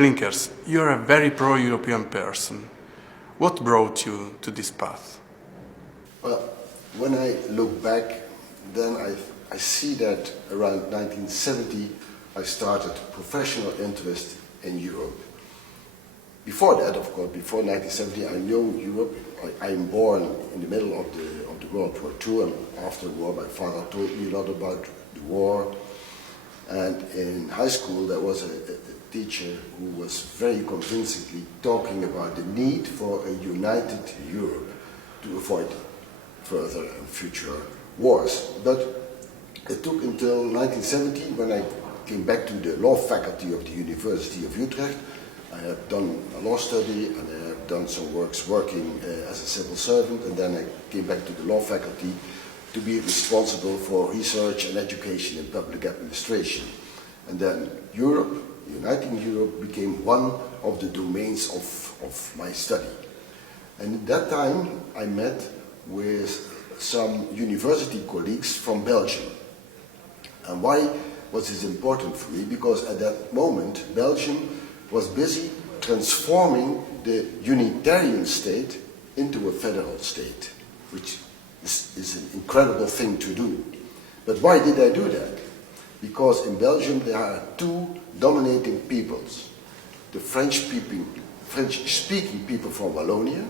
Klinkers, you are a very pro-European person. What brought you to this path? Well, when I look back, then I see that around 1970 I started professional interest in Europe. Before that, of course, before 1970, I know Europe. I'm born in the middle of the World War II, and after the war my father told me a lot about the war. And in high school there was a teacher who was very convincingly talking about the need for a united Europe to avoid further and future wars. But it took until 1970 when I came back to the law faculty of the University of Utrecht. I had done a law study and I had done some working as a civil servant, and then I came back to the law faculty to be responsible for research and education in public administration. And then Europe, uniting Europe, became one of the domains of my study. And at that time I met with some university colleagues from Belgium. And why was this important for me? Because at that moment Belgium was busy transforming the Unitarian state into a federal state, which is an incredible thing to do. But why did I do that? Because in Belgium there are two dominating peoples. The French-speaking people from Wallonia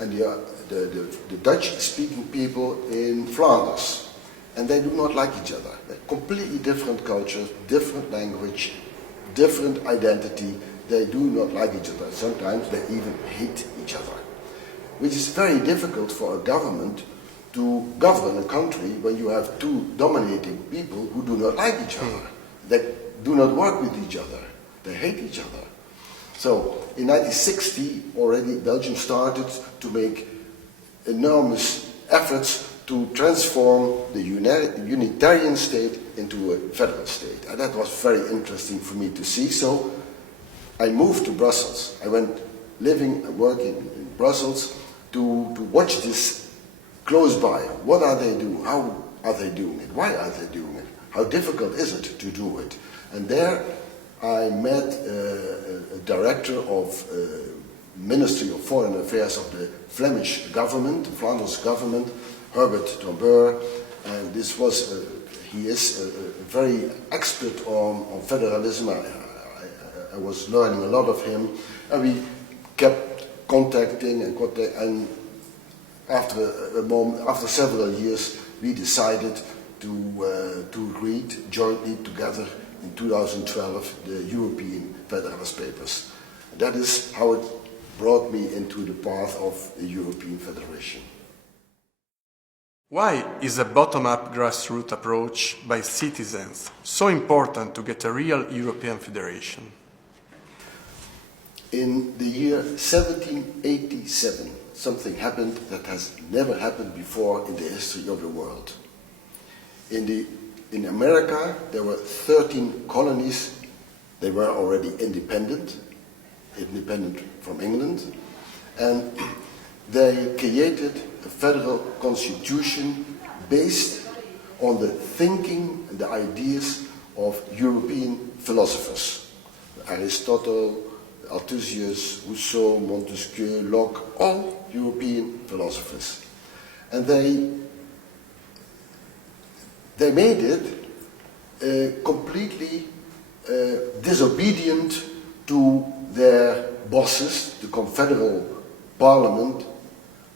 and the Dutch-speaking people in Flanders. And they do not like each other. They're completely different cultures, different language, different identity. They do not like each other. Sometimes they even hate each other, which is very difficult for a government to govern a country when you have two dominating people who do not like each other. They do not work with each other. They hate each other. So in 1960 already Belgium started to make enormous efforts to transform the Unitarian state into a federal state. And that was very interesting for me to see. So I moved to Brussels. I went living and working in Brussels to watch this close by. What are they doing? How are they doing it? Why are they doing it? How difficult is it to do it? And there I met a director of Ministry of Foreign Affairs of the Flemish government, the Flanders government, Herbert Tomber, and this was, he is a very expert on federalism. I was learning a lot of him, and we kept contacting and after several years we decided to read jointly together in 2012 the European Federalist Papers. That is how it brought me into the path of the European Federation. Why is a bottom-up grassroots approach by citizens so important to get a real European federation? In the year 1787, something happened that has never happened before in the history of the world. In America, there were 13 colonies. They were already independent from England, and they created a federal constitution based on the thinking and the ideas of European philosophers. Aristotle, Althusius, Rousseau, Montesquieu, Locke, all European philosophers. And they made it completely disobedient to their bosses, the Confederal Parliament,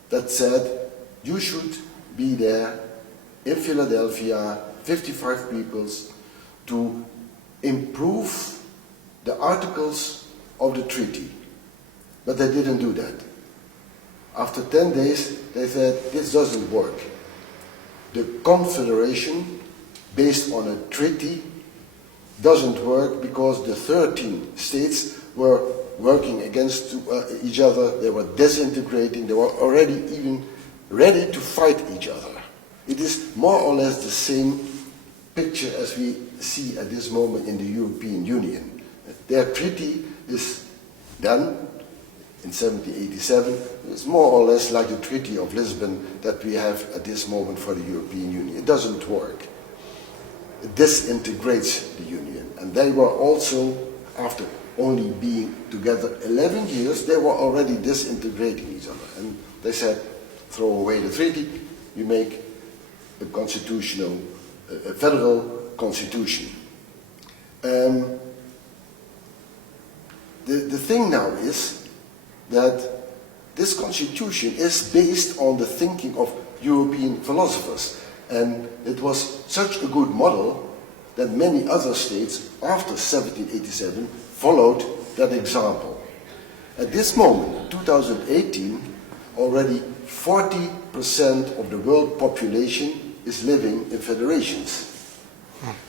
that said, you should be there in Philadelphia, 55 peoples, to improve the articles of the treaty. But they didn't do that. After 10 days, they said, this doesn't work. The confederation, based on a treaty, doesn't work because the 13 states were working against each other. They were disintegrating. They were already even ready to fight each other. It is more or less the same picture as we see at this moment in the European Union. Their treaty is done in 1787. It's more or less like the Treaty of Lisbon that we have at this moment for the European Union. It doesn't work. It disintegrates the Union. And they were also, after only being together 11 years, they were already disintegrating each other. And they said, throw away the treaty, you make a constitutional, a federal constitution. The thing now is that this constitution is based on the thinking of European philosophers. And it was such a good model that many other states after 1787 followed that example. At this moment, 2018, already 40% of the world population is living in federations.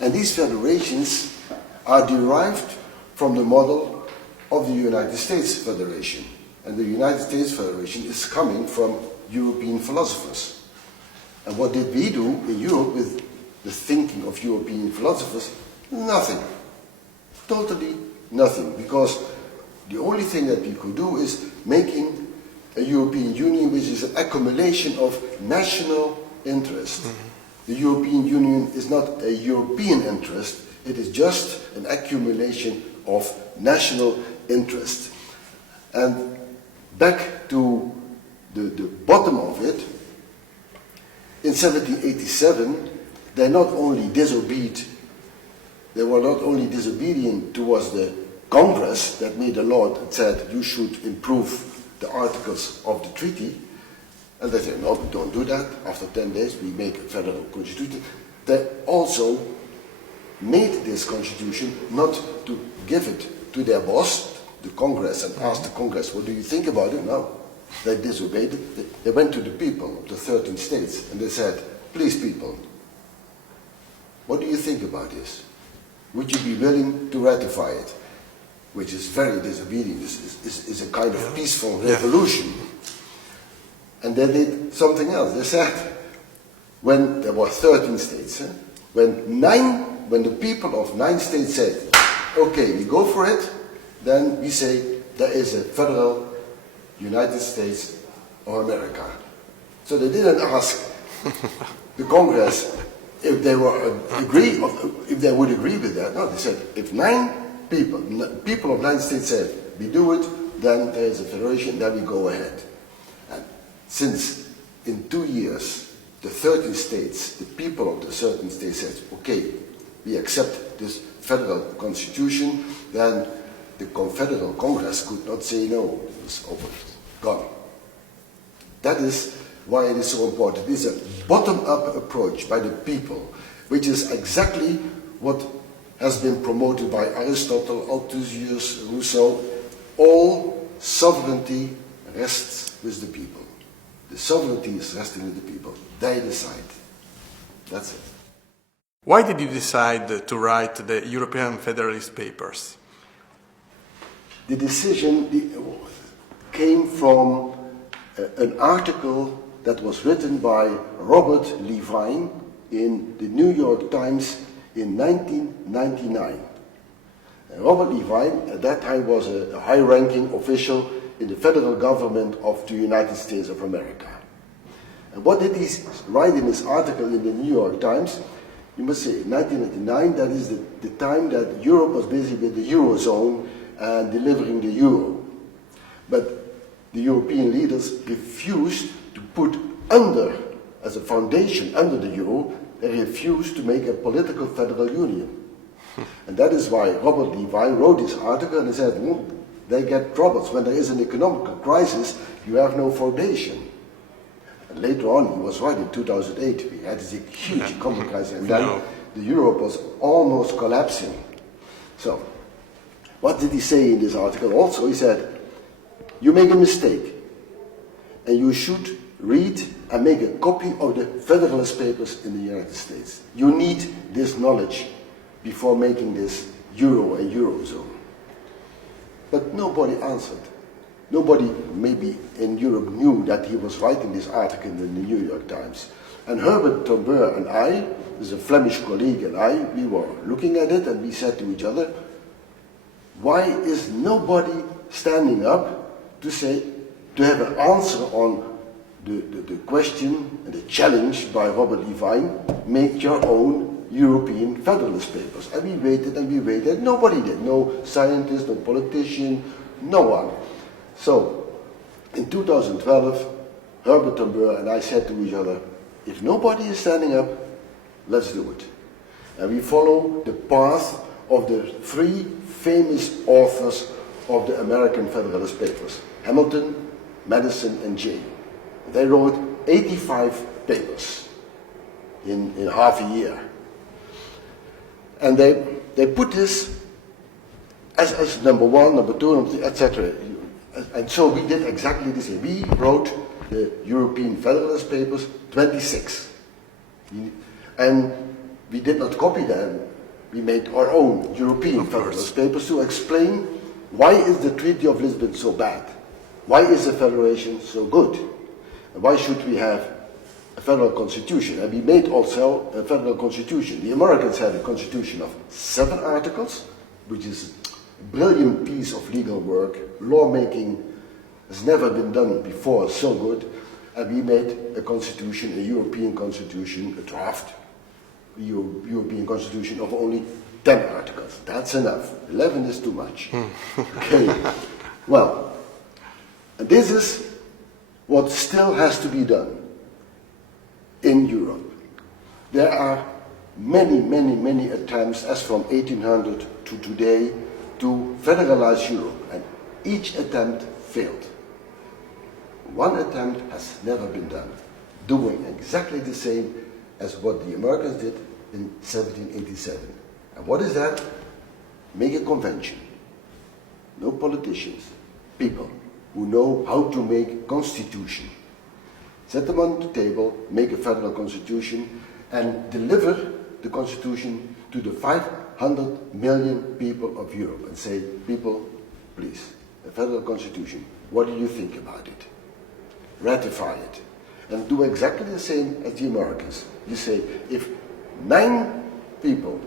And these federations are derived from the model of the United States Federation. And the United States Federation is coming from European philosophers. And what did we do in Europe with the thinking of European philosophers? Nothing. Totally nothing. Because the only thing that we could do is making a European Union which is an accumulation of national interest. The European Union is not a European interest, it is just an accumulation of national interest. And back to the bottom of it, in 1787, they not only disobeyed, they were not only disobedient towards the Congress that made a law that said you should improve the articles of the treaty, and they said, no, we don't do that. After 10 days, we make a federal constitution. They also made this constitution not to give it to their boss, the Congress, and ask the Congress, what do you think about it? No. They disobeyed it. They went to the people of the 13 states and they said, please people, what do you think about this? Would you be willing to ratify it? Which is very disobedient. This is a kind of peaceful revolution. And they did something else. They said, when there were 13 states, when the people of 9 states said, okay, we go for it, then we say there is a federal United States of America. So they didn't ask the Congress if they would agree with that. No, they said if 9 people of 9 states said we do it, then there is a federation, then we go ahead. And since in 2 years the 13 states, the people of the 13 states said, okay, we accept this federal constitution, then the Confederal Congress could not say no. It was over, gone. That is why it is so important. It is a bottom-up approach by the people, which is exactly what has been promoted by Aristotle, Althusius, Rousseau. All sovereignty rests with the people. The sovereignty is resting with the people. They decide. That's it. Why did you decide to write the European Federalist Papers? The decision came from an article that was written by Robert Levine in the New York Times in 1999. Robert Levine at that time was a high-ranking official in the federal government of the United States of America. And what did he write in his article in the New York Times? You must say, in 1999, that is the time that Europe was busy with the Eurozone and delivering the euro. But the European leaders refused to put under, as a foundation under the euro, they refused to make a political federal union. And that is why Robert Levine wrote this article and he said, they get troubles. When there is an economic crisis, you have no foundation. And later on, he was right, in 2008, we had this huge economic crisis, and then the Europe was almost collapsing. So, what did he say in this article? Also, he said, you make a mistake, and you should read and make a copy of the Federalist Papers in the United States. You need this knowledge before making this euro and eurozone. But nobody answered. Nobody maybe in Europe knew that he was writing this article in the New York Times. And Herbert Tomber and I, who's a Flemish colleague, and I, we were looking at it and we said to each other, why is nobody standing up to say, to have an answer on the question and the challenge by Robert Levine, make your own European Federalist papers. And we waited and we waited. Nobody did. No scientist, no politician, no one. So, in 2012, Herbert Van Beur and I said to each other, if nobody is standing up, let's do it. And we follow the path of the three famous authors of the American Federalist Papers, Hamilton, Madison, and Jay. They wrote 85 papers in half a year. And they put this as number one, number two, number three, etc. And so we did exactly the same. We wrote the European Federalist Papers, 26. And we did not copy them. We made our own European Federalist Papers to explain why is the Treaty of Lisbon so bad? Why is the Federation so good? And why should we have a federal constitution? And we made also a federal constitution. The Americans had a constitution of 7 articles, which is a brilliant piece of legal work. Lawmaking has never been done before so good. And we made a constitution, a European constitution, a draft European constitution of only 10 articles. That's enough. 11 is too much. Okay. Well, and this is what still has to be done in Europe. There are many attempts, as from 1800 to today, to federalize Europe, and each attempt failed. One attempt has never been done, doing exactly the same as what the Americans did in 1787. And what is that? Make a convention. No politicians, people who know how to make constitution. Set them on the table, make a federal constitution, and deliver the constitution to the 500 million people of Europe and say, people, please, a federal constitution, what do you think about it? Ratify it. And do exactly the same as the Americans. You say, if 9 people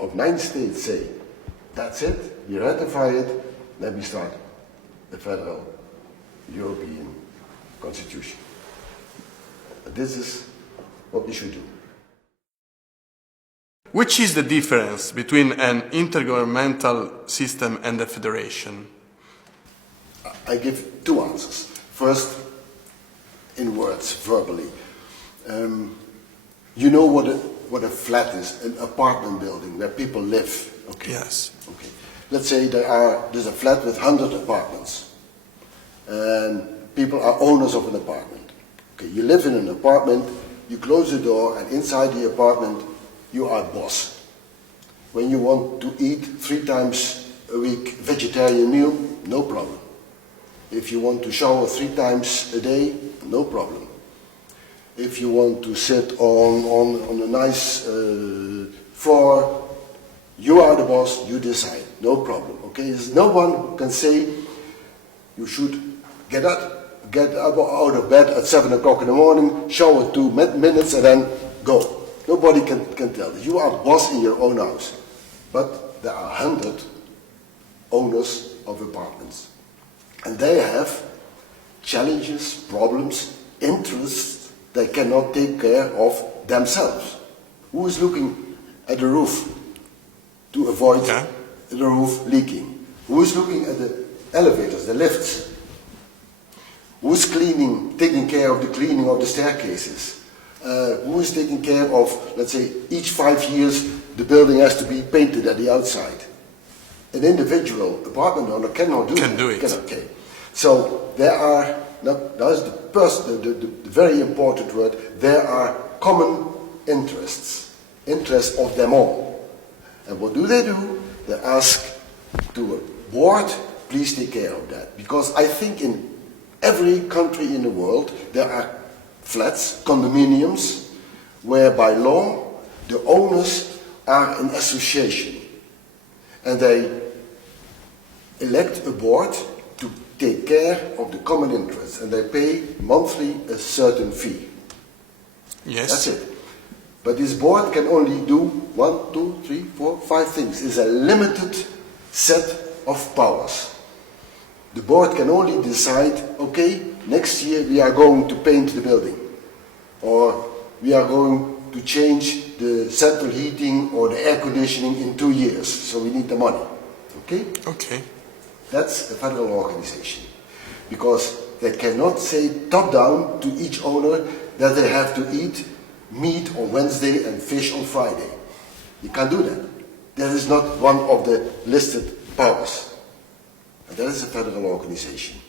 of 9 states say, that's it, we ratify it, then we start a federal European constitution. This is what we should do. Which is the difference between an intergovernmental system and a federation? I give 2 answers. First, in words, verbally. You know what a flat is, an apartment building where people live. Okay. Yes. Okay. Let's say there's a flat with 100 apartments, and people are owners of an apartment. Okay. You live in an apartment, you close the door, and inside the apartment you are boss. When you want to eat 3 times a week vegetarian meal, no problem. If you want to shower 3 times a day, no problem. If you want to sit on a nice floor, you are the boss, you decide, no problem. Okay, there's no one who can say you should get up out of bed at 7 o'clock in the morning, shower 2 minutes, and then go. Nobody can tell. You are boss in your own house. But there are 100 owners of apartments. And they have challenges, problems, interests they cannot take care of themselves. Who is looking at the roof to avoid the roof leaking? Who is looking at the elevators, the lifts? Who is taking care of the cleaning of the staircases? Who is taking care of, let's say, each 5 years the building has to be painted at the outside? An individual apartment owner cannot do it. Okay. So there are, that's the very important word, there are common interests of them all. And what do? They ask to a board, please take care of that. Because I think in every country in the world there are flats, condominiums, where by law the owners are an association. And they elect a board to take care of the common interests, and they pay monthly a certain fee. Yes. That's it. But this board can only do 1, 2, 3, 4, 5 things. It's a limited set of powers. The board can only decide, okay, next year we are going to paint the building, or we are going to change the central heating or the air conditioning in 2 years, so we need the money. Okay? Okay. That's a federal organization. Because they cannot say top-down to each owner that they have to eat meat on Wednesday and fish on Friday. You can't do that. That is not one of the listed powers. And that is a federal organization.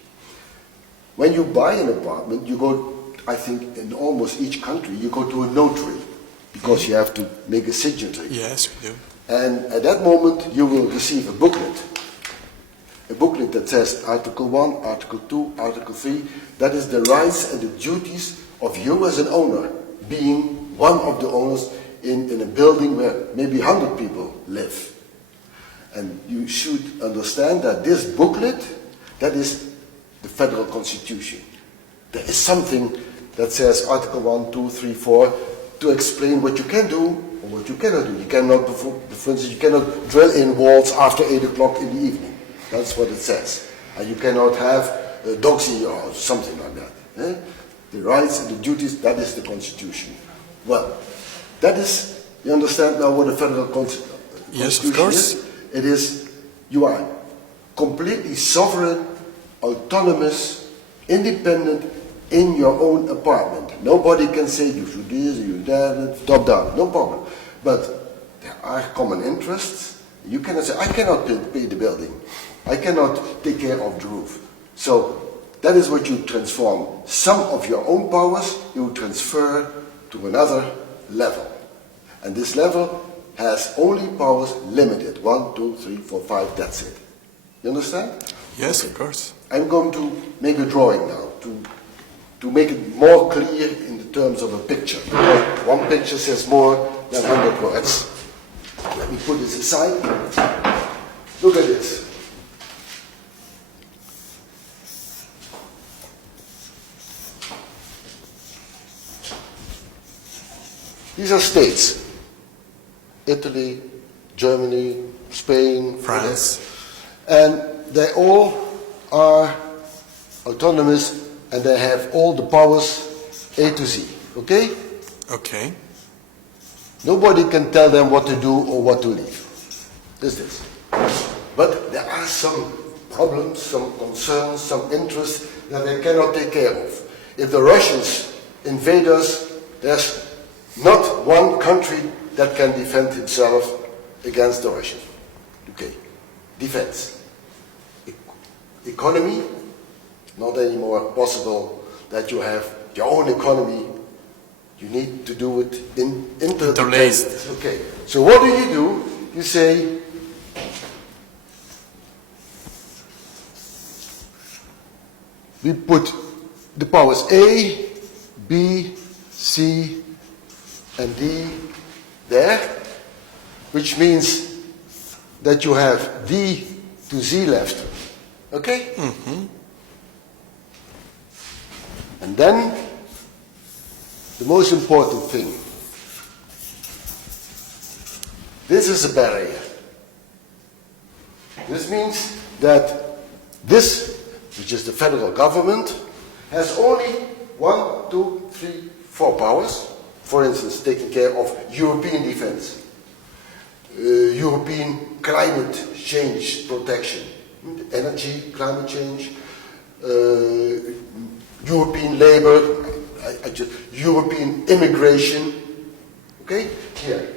When you buy an apartment, you go, I think in almost each country, you go to a notary because you have to make a signature. Yes, we do. And at that moment, you will receive a booklet that says Article 1, Article 2, Article 3. That is the rights and the duties of you as an owner, being one of the owners in a building where maybe 100 people live. And you should understand that this booklet, that is the federal constitution. There is something that says Article 1, 2, 3, 4 to explain what you can do or what you cannot do. You cannot, for instance, you cannot drill in walls after 8 o'clock in the evening. That's what it says. And you cannot have dogs in your house, something like that. Eh? The rights and the duties, that is the constitution. Well, that is, you understand now what a federal constitution Yes, of course. is? It is, you are completely sovereign, autonomous, independent in your own apartment. Nobody can say you should this, you should that, top down, no problem. But there are common interests. You cannot say, I cannot pay the building. I cannot take care of the roof. So that is what you transform. Some of your own powers you transfer to another level. And this level has only powers limited. 1, 2, 3, 4, 5, that's it. You understand? Yes, of course. I'm going to make a drawing now to make it more clear in the terms of a picture. Because one picture says more than 100 words. Let me put this aside. Look at this. These are states. Italy, Germany, Spain, France. And they all are autonomous and they have all the powers A to Z. Okay? Okay. Nobody can tell them what to do or what to leave. This. But there are some problems, some concerns, some interests that they cannot take care of. If the Russians invade us, there's not one country that can defend itself against the Russians. Okay. Defense. Economy, not anymore possible that you have your own economy. You need to do it interlaced. Okay. So what do? You say, we put the powers A, B, C, and D there, which means that you have D to Z left. Okay? Mm-hmm. And then, the most important thing. This is a barrier. This means that this, which is the federal government, has only 1, 2, 3, 4 powers. For instance, taking care of European defense, European climate change protection, energy, climate change, European labor, European immigration. Okay? Here.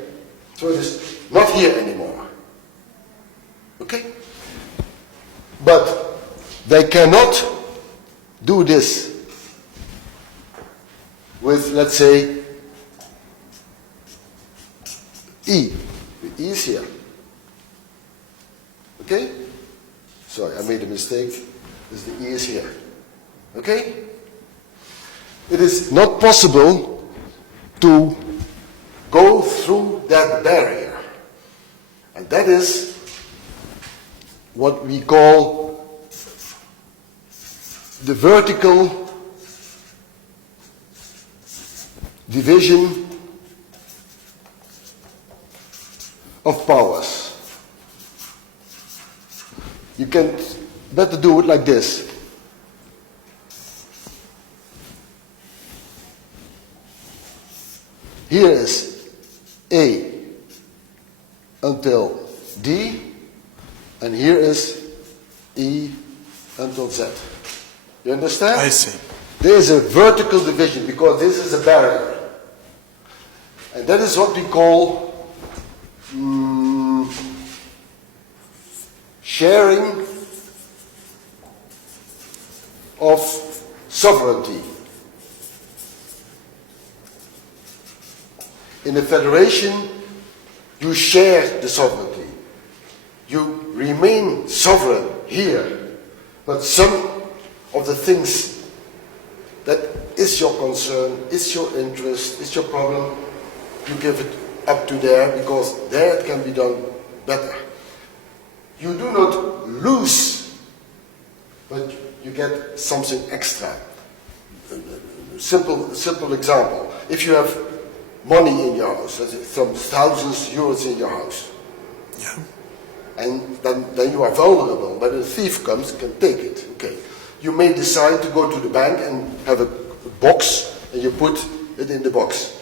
So it is not here anymore. Okay? But they cannot do this with, let's say, E. The E is here. Okay? Sorry, I made a mistake. The E is here. Okay? It is not possible to go through that barrier. And that is what we call the vertical division of powers. You can better do it like this. Here is A until D, and here is E until Z. You understand? I see. There is a vertical division because this is a barrier. And that is what we call sharing of sovereignty. In a federation, you share the sovereignty. You remain sovereign here, but some of the things that is your concern, is your interest, is your problem, you give it up to there because there it can be done better. You do not lose, but you get something extra. Simple example. If you have money in your house, some thousands euros in your house, Yeah. and then you are vulnerable. When a thief comes, can take it. Okay. You may decide to go to the bank and have a box, and you put it in the box.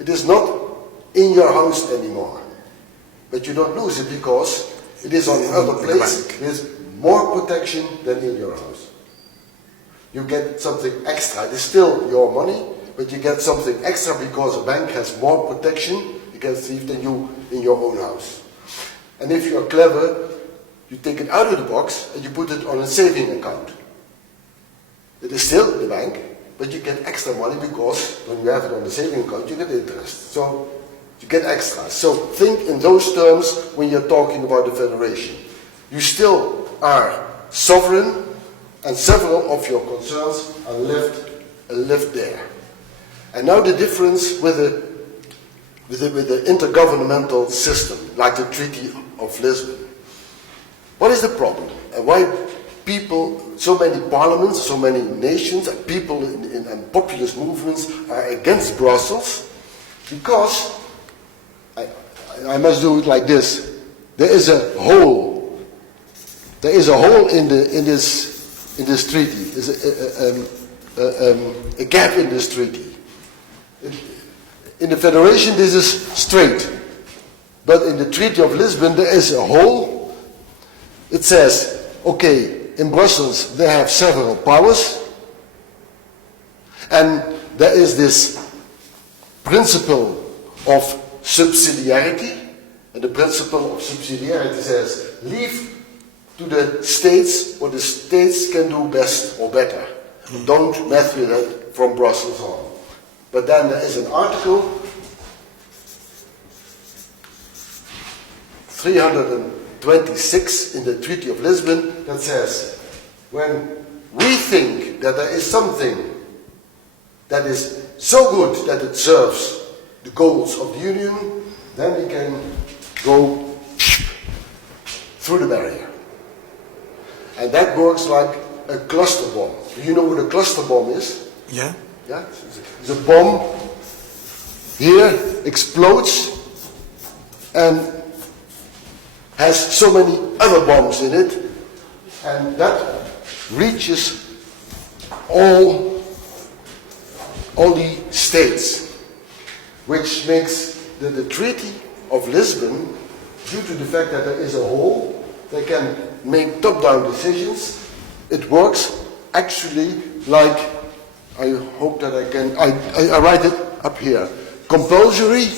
It is not in your house anymore, but you don't lose it because it is on another place. There's more protection than in your house. You get something extra. It is still your money, but you get something extra because a bank has more protection against thief than you in your own house. And if you are clever, you take it out of the box and you put it on a saving account. It is still in the bank, but you get extra money because when you have it on the saving account, you get interest. So you get extra. So think in those terms when you're talking about the federation. You still are sovereign, and several of your concerns are left there. And now the difference with the intergovernmental system, like the Treaty of Lisbon. What is the problem? And why people, so many parliaments, so many nations, and people and populist movements are against Brussels? Because, I must do it like this, there is a hole. There is a hole in this treaty. There's a gap in this treaty. In the Federation, this is straight. But in the Treaty of Lisbon, there is a hole. It says, okay, in Brussels, they have several powers. And there is this principle of subsidiarity. And the principle of subsidiarity says, leave to the states what the states can do best or better. Don't mess with it from Brussels on. But then there is an article 326 in the Treaty of Lisbon that says, when we think that there is something that is so good that it serves the goals of the Union, then we can go through the barrier. And that works like a cluster bomb. Do you know what a cluster bomb is? Yeah. Yeah? The bomb here explodes and has so many other bombs in it, and that reaches all the states, which makes the Treaty of Lisbon, due to the fact that there is a hole, they can make top-down decisions. It works actually like, I hope that I can, I write it up here, compulsory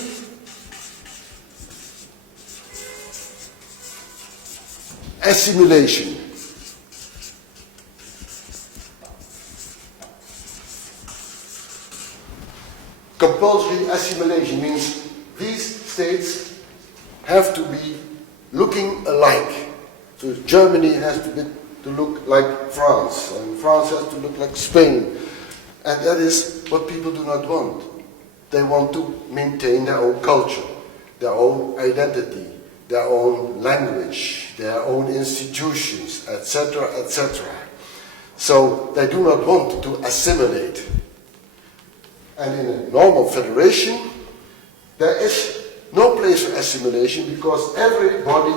assimilation. Compulsory assimilation means these states have to be looking alike. So Germany has to look like France, and France has to look like Spain. And that is what people do not want. They want to maintain their own culture, their own identity, their own language, their own institutions, etc., etc. So they do not want to assimilate. And in a normal federation, there is no place for assimilation because everybody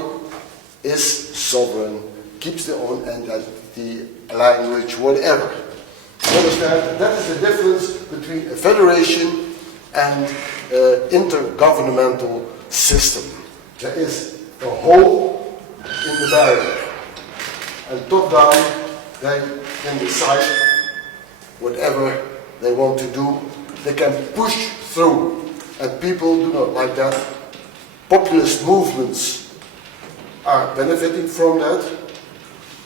is sovereign, keeps their own identity, language, whatever. You understand? That is the difference between a federation and intergovernmental system. There is a hole in the barrier, and top down they can decide whatever they want to do. They can push through, and people do not like that. Populist movements are benefiting from that,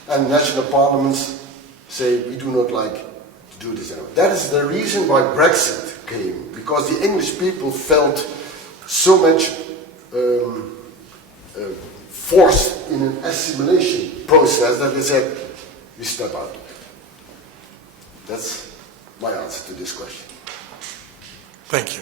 and national parliaments say we do not like to do this anymore. That is the reason why Brexit came, because the English people felt so much forced in an assimilation process that they said, we step out. That's my answer to this question. Thank you.